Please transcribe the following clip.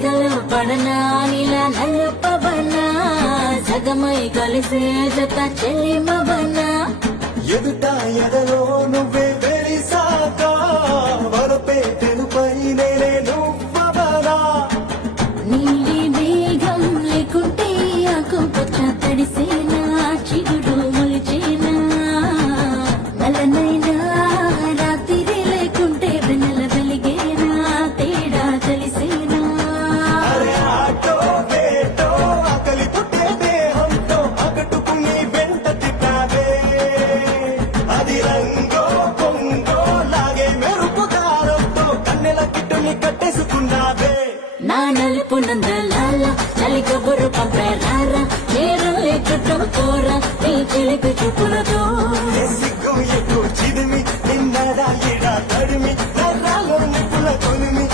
సెగలు పడనా నీలా నలుపబనా సగమై కలిసే జత చెల్లిమబనా ఎదుట ఎదలో నువ్వే వెలిసాక వరపే తెలుపై నేనే నువ్వవనా నీలి మేఘం లేకుంటే ఆకుపచ్చ తడిసేనా చిగురు మొలిచేనా నలనైనా రాత్రి లేకుంటే వెన్నెల వెలిగేనా తేడా తెలిసేనా అరే ఆటో వేటో ఆకలి పుట్టే దేహంతో అగటుకుని వెంట తిప్పావే అది రంగో పొంగో లాగే మెరుపు కారంతో కన్నెల కిట్టుని కట్టేసుకున్నావే నా నలుపు నందలాల చలి కబురు పంపారా చేరలే చుట్టుకోరా నీ చిలిపి చూపులతో ఏ సిగ్గు ఎక్కువ చిదిమి నిన్నడా ఎడా తడిమి నరాలో నిప్పుల కొలిమి